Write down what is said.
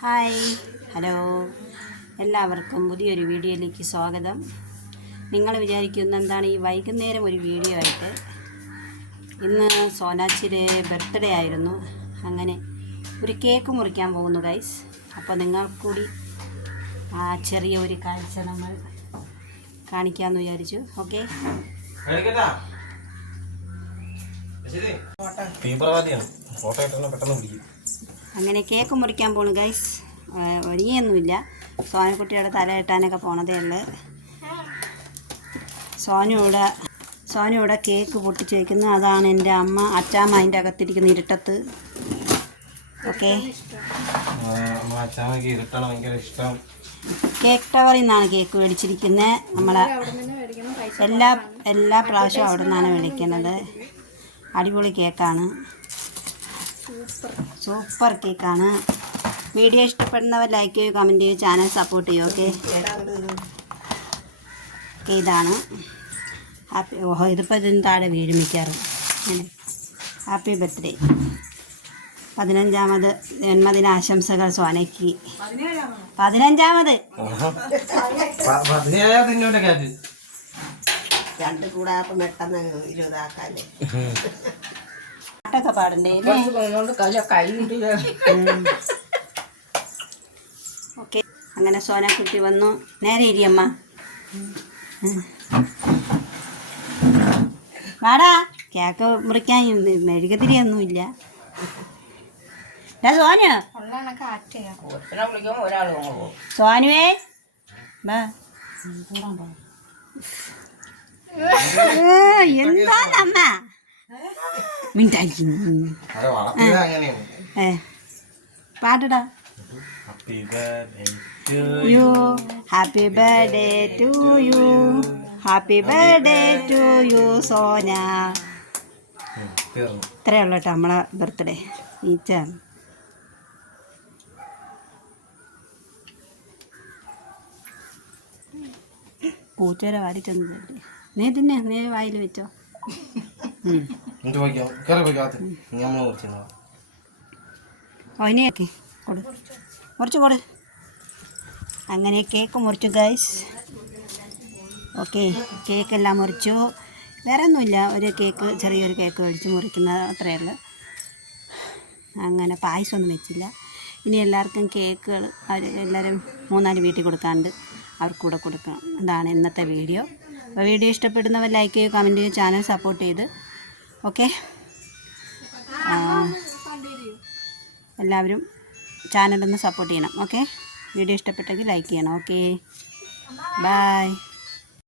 Hi hello എല്ലാവർക്കും പുതിയൊരു വീഡിയോയിലേക്ക് സ്വാഗതം. നിങ്ങൾ വിചാരിക്കുന്ന എന്താണ് ഈ വൈകുന്നേരം ഒരു വീഡിയോ ആയിട്ട്? ഇന്ന് സോനാച്ചിയുടെ ബർത്ത്ഡേ ആയിരുന്നു. അങ്ങനെ ഒരു കേക്ക് മുറിക്കാൻ പോകുന്നു ഗൈസ്. അപ്പോൾ നിങ്ങൾക്ക് കൂടി ആ ചെറിയ ഒരു കാഴ്ച നമ്മൾ കാണിക്കാമെന്ന് വിചാരിച്ചു. ഓക്കെ, അങ്ങനെ കേക്ക് മുറിക്കാൻ പോണു ഗൈസ്. ഒരുങ്ങിയൊന്നുമില്ല, സോനക്കുട്ടിയുടെ തല ഇട്ടാനൊക്കെ പോണതേ ഉള്ളു. സോനയുടെ കേക്ക് പൊട്ടിച്ച് വയ്ക്കുന്നു. അതാണ് എൻ്റെ അമ്മ അച്ചാമ്മ അതിൻ്റെ അകത്തിരിക്കുന്ന ഇരുട്ടത്ത്. ഓക്കെ, കേക്ക് ടവറിൽ നിന്നാണ് കേക്ക് മേടിച്ചിരിക്കുന്നത്. നമ്മളെ എല്ലാ പ്രാവശ്യവും അവിടെ നിന്നാണ് മേടിക്കുന്നത്. അടിപൊളി കേക്കാണ്, സൂപ്പർ കേക്കാണ്. വീഡിയോ ഇഷ്ടപ്പെടുന്നവർ ലൈക്ക് ചെയ്യുക, കമൻറ്റ് ചെയ്യുക, ചാനൽ സപ്പോർട്ട് ചെയ്യുക. ഓക്കെ, ഇതാണ് ഹാപ്പി. ഇതിപ്പോൾ ഇതിന് താഴെ വീഴും മിക്കാറും. അങ്ങനെ ഹാപ്പി ബർത്ത്ഡേ, 15ാമത് ജന്മദിനാശംസകൾ സോനയ്ക്ക്. 15ാമത് രണ്ട് കൂടാപ്പം പെട്ടെന്ന് 20 പാട്ടൊക്കെ പാടണ്ടേ? ഓക്കെ, അങ്ങനെ സോനക്കുട്ടി വന്നു. നേരെ ഇരിയമ്മ, വാടാ. കേക്ക് മുറിക്കാൻ മെഴുകുതിരിയൊന്നുമില്ല. സോനു, സോനുവേ എന്താ അമ്മ മിണ്ടായിരിക്കുന്നു. പാട്ടടാ. You happy birthday to you, happy birthday to you Sona. ഇത്രയേ ഉള്ളൂ കേട്ടോ നമ്മളെ ബർത്ത്ഡേ. ഈച്ചാണ് പൂച്ചേരെ വാരി ചെന്ന്. നീ തിന്നെ, നീ വായിൽ വെച്ചോ. അതിനെയൊക്കെ കൊടു, മുറിച്ച് കൊടു. അങ്ങനെ കേക്ക് മുറിച്ചു ഗൈസ്. ഓക്കെ, കേക്കെല്ലാം മുറിച്ചു. വേറെ ഒന്നുമില്ല, ഒരു കേക്ക്, ചെറിയൊരു കേക്ക് മേടിച്ച് മുറിക്കുന്നത് അത്രയേ ഉള്ളൂ. അങ്ങനെ പായസമൊന്നും വെച്ചില്ല. ഇനി എല്ലാവർക്കും കേക്കുകൾ എല്ലാവരും 3-4 വീട്ടിൽ കൊടുക്കാണ്ട് അവർക്ക് കൂടെ കൊടുക്കണം. അതാണ് ഇന്നത്തെ വീഡിയോ. അപ്പോൾ വീഡിയോ ഇഷ്ടപ്പെടുന്നവർ ലൈക്ക് ചെയ്യുക, കമൻറ്റ് ചെയ്യുക, ചാനൽ സപ്പോർട്ട് ചെയ്ത്. ഓക്കെ, എല്ലാവരും ചാനലൊന്ന് സപ്പോർട്ട് ചെയ്യണം. ഓക്കെ, വീഡിയോ ഇഷ്ടപ്പെട്ടെങ്കിൽ ലൈക്ക് ചെയ്യണം. Okay, by.